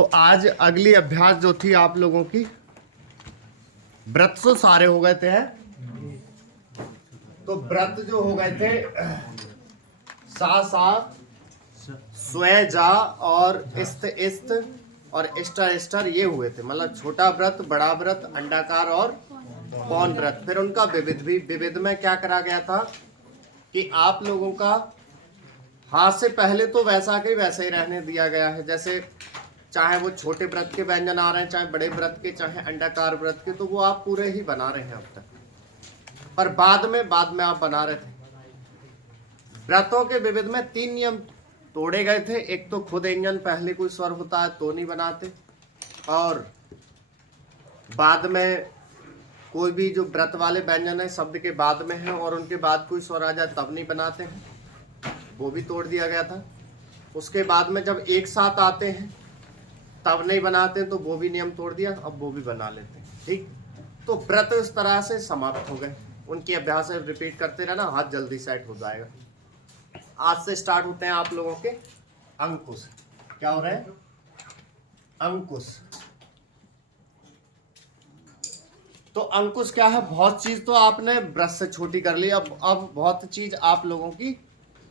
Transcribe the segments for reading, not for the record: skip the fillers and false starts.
तो आज अगली अभ्यास जो थी आप लोगों की, व्रत तो सारे हो गए थे। तो व्रत जो हो गए थे सा सा, स्वे जा और इस्त इस्त और इष्टर इष्टर, ये हुए थे। मतलब छोटा व्रत, बड़ा व्रत, अंडाकार और पौन व्रत। फिर उनका विविध भी, विविध में क्या करा गया था कि आप लोगों का हाथ से पहले तो वैसा के वैसे ही रहने दिया गया है, जैसे चाहे वो छोटे व्रत के व्यंजन आ रहे हैं, चाहे बड़े व्रत के, चाहे अंडाकार व्रत के, तो वो आप पूरे ही बना रहे हैं अब तक। पर बाद में आप बना रहे थे। व्रतों के विविध में 3 नियम तोड़े गए थे। एक तो खुद व्यंजन पहले कोई स्वर होता है तो नहीं बनाते, और बाद में कोई भी जो व्रत वाले व्यंजन है शब्द के बाद में है और उनके बाद कोई स्वर आ जाए तब नहीं बनाते हैं, वो भी तोड़ दिया गया था। उसके बाद में जब एक साथ आते हैं तब नहीं बनाते तो वो भी नियम तोड़ दिया, अब वो भी बना लेते हैं। ठीक, तो व्रत इस तरह से समाप्त हो गए। उनकी अभ्यास रिपीट करते रहना, हाथ जल्दी सेट हो जाएगा। आज से स्टार्ट होते हैं आप लोगों के अंकुश। क्या हो रहे हैं? अंकुश। तो अंकुश क्या है? बहुत चीज तो आपने व्रत से छोटी कर ली, अब बहुत चीज आप लोगों की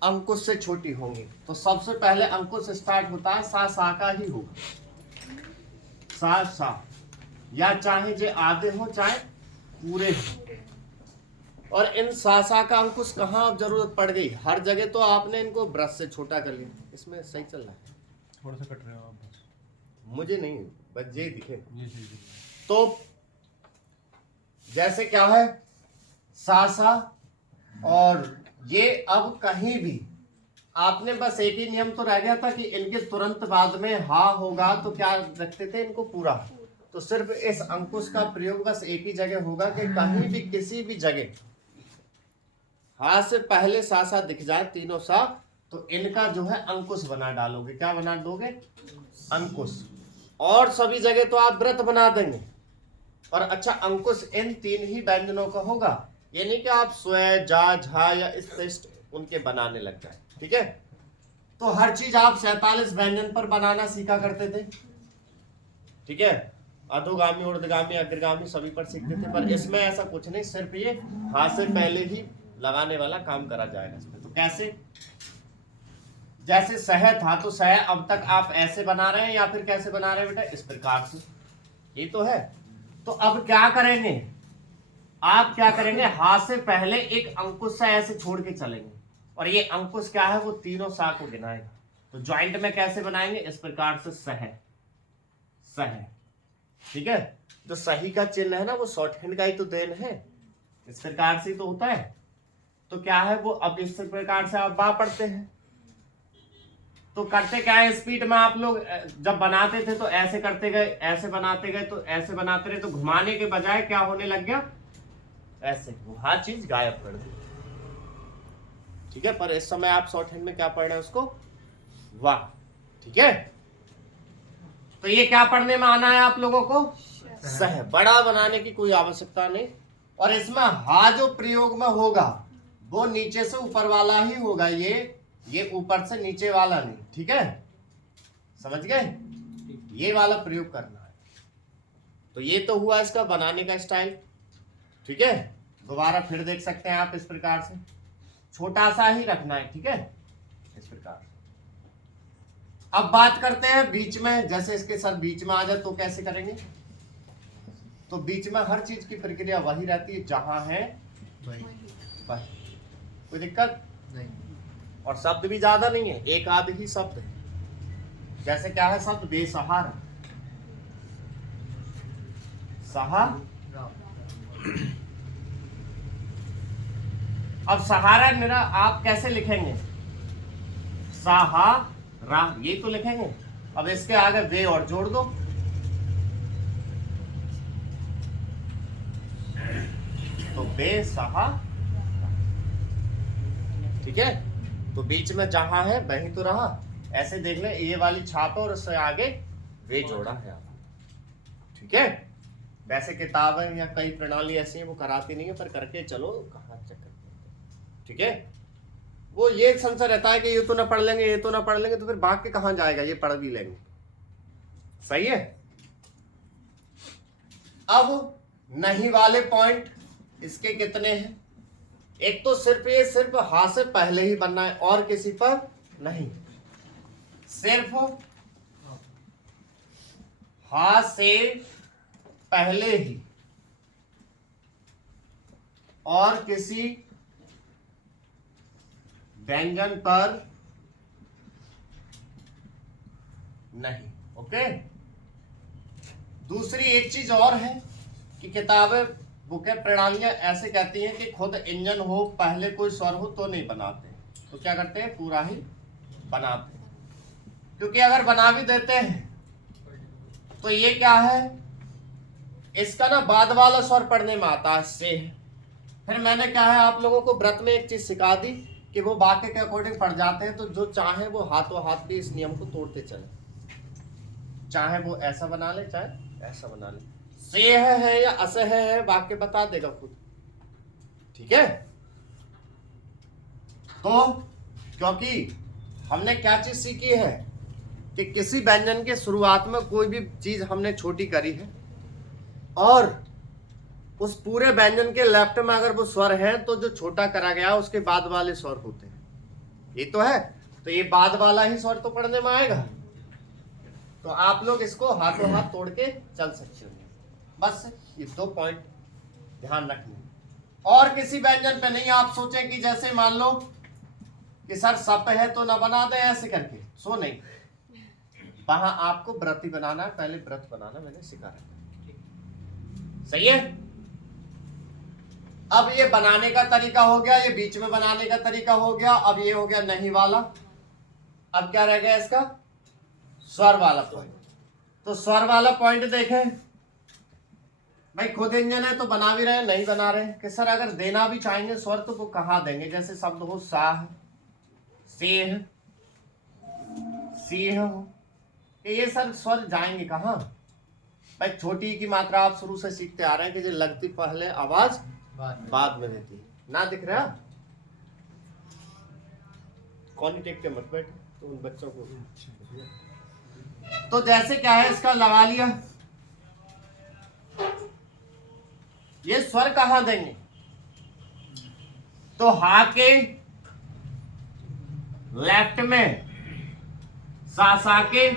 अंकुश से छोटी होंगी। तो सबसे पहले अंकुश स्टार्ट होता है सा सा का ही होगा, सा सा, या चाहे जो आधे हो चाहे पूरे हो। और इन सा सा का अंकुश कहाँ अब जरूरत पड़ गई? हर जगह तो आपने इनको ब्रश से छोटा कर लिया। इसमें सही चल रहा है, थोड़ा सा कट रहे हो आप बस। मुझे नहीं, बस ये दिखे। जी। तो जैसे क्या है सा सा, और ये अब कहीं भी आपने बस एक ही नियम तो रह गया था कि इनके तुरंत बाद में हा होगा तो क्या रखते थे इनको पूरा। तो सिर्फ इस अंकुश का प्रयोग बस एक ही जगह होगा कि कहीं भी किसी भी जगह हा से पहले सा सा दिख जाए, तीनों सा, तो इनका जो है अंकुश बना डालोगे। क्या बना दोगे? अंकुश। और सभी जगह तो आप व्रत बना देंगे। और अच्छा, अंकुश इन 3 ही व्यंजनों का होगा, ये नहीं कि आप स्वे जा झा या इष्ट उनके बनाने लग जाए। ठीक है, तो हर चीज आप 47 व्यंजन पर बनाना सीखा करते थे। ठीक है, अधोगामी, ऊर्ध्वगामी, अग्रगामी सभी पर सीखते थे। पर इसमें ऐसा कुछ नहीं, सिर्फ ये हाथ से पहले ही लगाने वाला काम करा जाएगा इसमें। तो कैसे? जैसे सह था तो सह अब तक आप ऐसे बना रहे हैं या फिर कैसे बना रहे हैं बेटा? इस प्रकार से, ये तो है। तो अब क्या करेंगे? आप क्या करेंगे? हाथ से पहले एक अंकुश सा ऐसे छोड़ के चलेंगे, और ये अंकुश क्या है? वो तीनों सा को गिनाएगा। तो ज्वाइंट में कैसे बनाएंगे? इस प्रकार से सह सह। ठीक है, जो सही का चिन्ह है ना, वो शॉर्ट हैंड का ही तो देन है, इस प्रकार से तो होता है। तो क्या है वो, अब इस प्रकार से आप बा पढ़ते हैं। तो करते क्या है, स्पीड में आप लोग जब बनाते थे तो ऐसे करते गए, ऐसे बनाते गए, तो ऐसे बनाते रहे, तो घुमाने के बजाय क्या होने लग गया? ऐसे, वहां चीज गायब कर दी। ठीक है, पर इस समय आप शॉर्ट हैंड में क्या पढ़ रहे हैं उसको? वाह। ठीक है, तो ये क्या पढ़ने में आना है आप लोगों को? सह। बड़ा बनाने की कोई आवश्यकता नहीं। और इसमें हा जो प्रयोग में होगा वो नीचे से ऊपर वाला ही होगा, ये ऊपर से नीचे वाला नहीं। ठीक है, समझ गए? ये वाला प्रयोग करना है। तो ये तो हुआ इसका बनाने का स्टाइल। ठीक है, दोबारा फिर देख सकते हैं आप इस प्रकार से, छोटा सा ही रखना है। ठीक है, इस प्रकार। अब बात करते हैं बीच में, जैसे इसके सर बीच में आ जाए तो कैसे करेंगे? तो बीच में हर चीज की प्रक्रिया वही रहती है जहां है वही। कोई दिक्कत नहीं, और शब्द भी ज्यादा नहीं है, एक आध ही शब्द है। जैसे क्या है शब्द? बेसहारा, सहा। अब सहारा मेरा आप कैसे लिखेंगे? सहारा, ये तो लिखेंगे। अब इसके आगे वे और जोड़ दो, तो बेसहा। ठीक है, तो बीच में जहां है वहीं तो रहा। ऐसे देख ले, ये वाली छाप और उससे आगे वे जोड़ा है। ठीक है, वैसे किताबें या कई प्रणाली ऐसी है वो कराती नहीं है, पर करके चलो कहाँ चक्कर। ठीक है, वो ये संशय रहता है कि ये तो ना पढ़ लेंगे, ये तो ना पढ़ लेंगे, तो फिर भाग के कहाँ जाएगा? ये पढ़ भी लेंगे। सही है। अब नहीं वाले पॉइंट इसके कितने हैं? एक तो सिर्फ ये सिर्फ हा से पहले ही बनना है और किसी पर नहीं, सिर्फ हा से पहले ही और किसी व्यंजन पर नहीं। ओके। दूसरी एक चीज और है कि किताबें बुकें प्रणालियां ऐसे कहती हैं कि खुद इंजन हो पहले कोई स्वर हो तो नहीं बनाते, तो क्या करते हैं पूरा ही बनाते हैं। क्योंकि अगर बना भी देते हैं तो ये क्या है, इसका ना बाद वाला स्वर पढ़ने में आता है से। फिर मैंने क्या है आप लोगों को व्रत में एक चीज सिखा दी कि वो वाक्य के अकॉर्डिंग पढ़ जाते हैं, तो जो चाहे वो हाथों हाथ भी इस नियम को तोड़ते चले, चाहे वो ऐसा बना ले चाहे ऐसा बना ले। से है या असह है वाक्य बता देगा खुद। ठीक है। तो क्योंकि हमने क्या चीज सीखी है कि किसी व्यंजन के शुरुआत में कोई भी चीज हमने छोटी करी है और उस पूरे व्यंजन के लेफ्ट में अगर वो स्वर है तो जो छोटा करा गया उसके बाद वाले स्वर होते हैं, ये तो है। तो ये बाद वाला ही स्वर तो पढ़ने में आएगा, तो आप लोग इसको हाथों हाथ तोड़ के चल सकते हो। बस ये 2 पॉइंट ध्यान रखने। और किसी व्यंजन पे नहीं आप सोचें कि जैसे मान लो कि सर सप है तो ना बना दे ऐसे करके, सो नहीं, वहां आपको व्रत ही बनाना है। पहले व्रत बनाना मैंने सिखा रखा। सही है। अब ये बनाने का तरीका हो गया, ये बीच में बनाने का तरीका हो गया। अब ये हो गया नहीं वाला। अब क्या रह गया इसका स्वर वाला पॉइंट। तो स्वर वाला पॉइंट देखें भाई, खुद इंजन है तो बना भी रहे नहीं बना रहे कि सर अगर देना भी चाहेंगे स्वर तो वो कहाँ देंगे। जैसे शब्द हो साह, सेह, सीह हो, ये सर स्वर जाएंगे कहाँ भाई। छोटी की मात्रा आप शुरू से सीखते आ रहे हैं कि जो लगती पहले आवाज बाद में देती ना। दिख रहा कौन ही टेकते मत बैठ तो उन बच्चों को। तो जैसे क्या है इसका लगा लिया, ये स्वर कहां देंगे तो हा के लेफ्ट में, सा के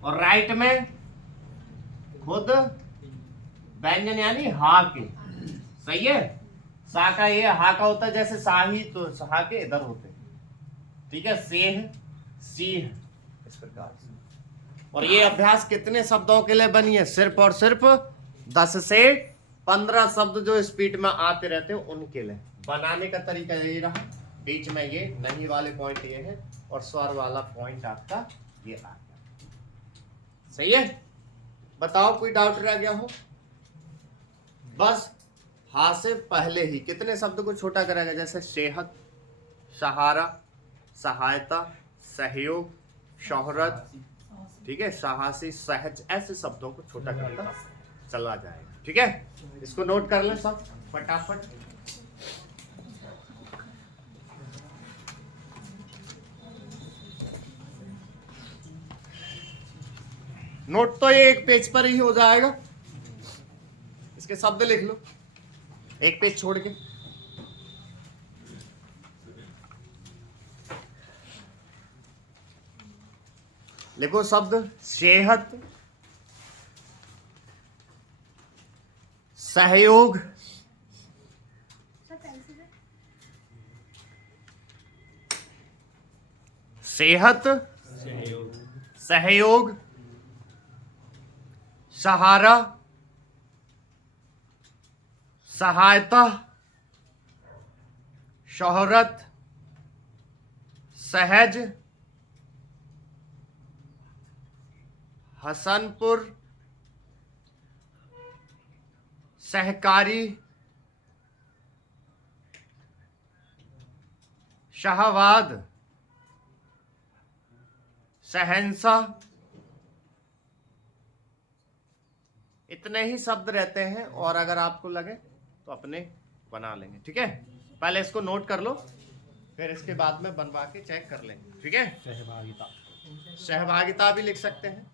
और राइट में खुद व्यंजन यानी हा के। सही है। सा का ये हा का होता है, जैसे साही तो सहा के इधर होते। ठीक है। सेह, सीह, इस प्रकार से। और ये अभ्यास कितने शब्दों के लिए बनी है? सिर्फ और सिर्फ 10 से 15 शब्द जो स्पीड में आते रहते हैं उनके लिए। बनाने का तरीका यही रहा। बीच में ये नहीं वाले पॉइंट ये है और स्वर वाला पॉइंट आपका ये आ गया। सही है। बताओ कोई डाउट रह गया हो? बस हा से पहले ही कितने शब्द को छोटा करेगा, जैसे सेहत, सहारा, सहायता, सहयोग, शोहरत, ठीक है, साहसी, सहज, ऐसे शब्दों को छोटा करता चला जाएगा। ठीक है। इसको नोट कर लें सब फटाफट। नोट तो ये एक पेज पर ही हो जाएगा, इसके शब्द लिख लो एक पेज छोड़ के। लिखो शब्द सेहत, सहयोग, सेहत, सहयोग, सहारा, सहायता, शोहरत, सहज, हसनपुर, सहकारी, शाहवाद, सहनसा। इतने ही शब्द रहते हैं और अगर आपको लगे तो अपने बना लेंगे। ठीक है। पहले इसको नोट कर लो, फिर इसके बाद में बनवा के चेक कर लेंगे। ठीक है। सहभागिता। सहभागिता भी लिख सकते हैं।